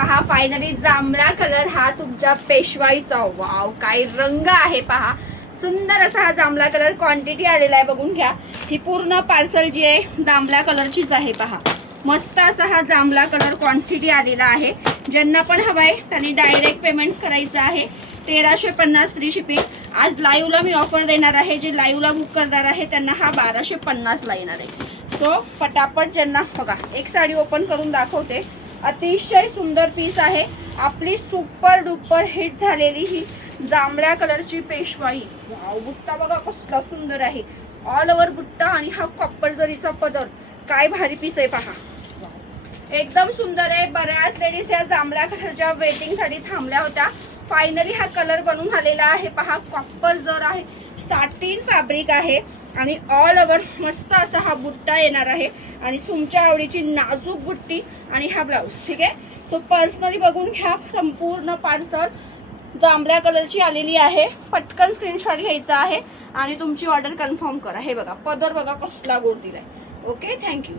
पहा फायनली जांभळा कलर हा तुमच्या पेशवाईचा. वाव काय रंग आहे पहा, सुंदर असा हा जांभळा कलर. क्वांटिटी आलेला आहे बघून घ्या. ही पूर्ण पार्सल जी आहे जांभळा कलरचीच आहे पहा. मस्त असा हा जांभळा कलर क्वांटिटी आलेला आहे. ज्यांना पण हवाय त्यांनी डायरेक्ट पेमेंट करायचं आहे. 1350 फ्री शिपिंग. आज लाईव्हला मी ऑफर देणार आहे. जे लाईव्हला बुक करणार आहे त्यांना हा 1250ला येणार आहे. सो पटापट ज्यांना बघा, एक साडी ओपन करून दाखवते. अतिशय सुंदर पीस आहे. आपली सुपर डुपर हिट झालेली ही जांभळ्या कलरची पेशवाई. वाव, बुट्टा बघा कसला सुंदर आहे. ऑल ओव्हर बुट्टा आणि हा कॉपर जरीचा पदर. काय भारी पीस आहे पहा, एकदम सुंदर आहे. बऱ्याच लेडीज या जांभळ्या कलरच्या वेटिंग साठी थांबल्या होत्या. फायनली हा कलर बनून आलेला आहे पहा. कॉपर जर आहे, साटिन फॅब्रिक आहे आणि ऑल ओव्हर मस्त असा हा बुट्टा येणार आहे आणि तुमच्या आवडीची नाजूक बुट्टी आणि हा ब्लाऊज. ठीक आहे. सो पर्सनली बघून घ्या. संपूर्ण पार्सल जांभळ्या कलरची आलेली आहे. पटकन स्क्रीनशॉट घ्यायचा आहे आणि तुमची ऑर्डर कन्फर्म करा. हे बघा पदर बघा कसला गोड दिलाय. Okay, thank you.